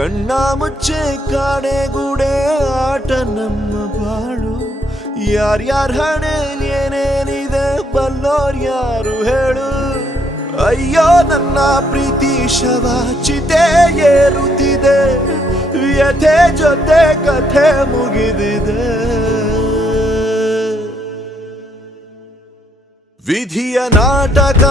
ಕಣ್ಣ ಮುಚ್ಚೆ ಕಾಣೆಗೂಡೆ ಆಟ ನಮ್ಮ ಬಾಳು. ಯಾರ್ಯಾರ ಹಣೆಯಲ್ಲಿ ಏನೇನಿದೆ ಬಲ್ಲೋರ್ ಯಾರು ಹೇಳು. ಅಯ್ಯೋ ನನ್ನ ಪ್ರೀತಿ ಶವ ಚಿತೆ ಏರುತ್ತಿದೆ, ವ್ಯಥೆ ಜೊತೆ ಕಥೆ ಮುಗಿದಿದೆ. ವಿಧಿಯ ನಾಟಕ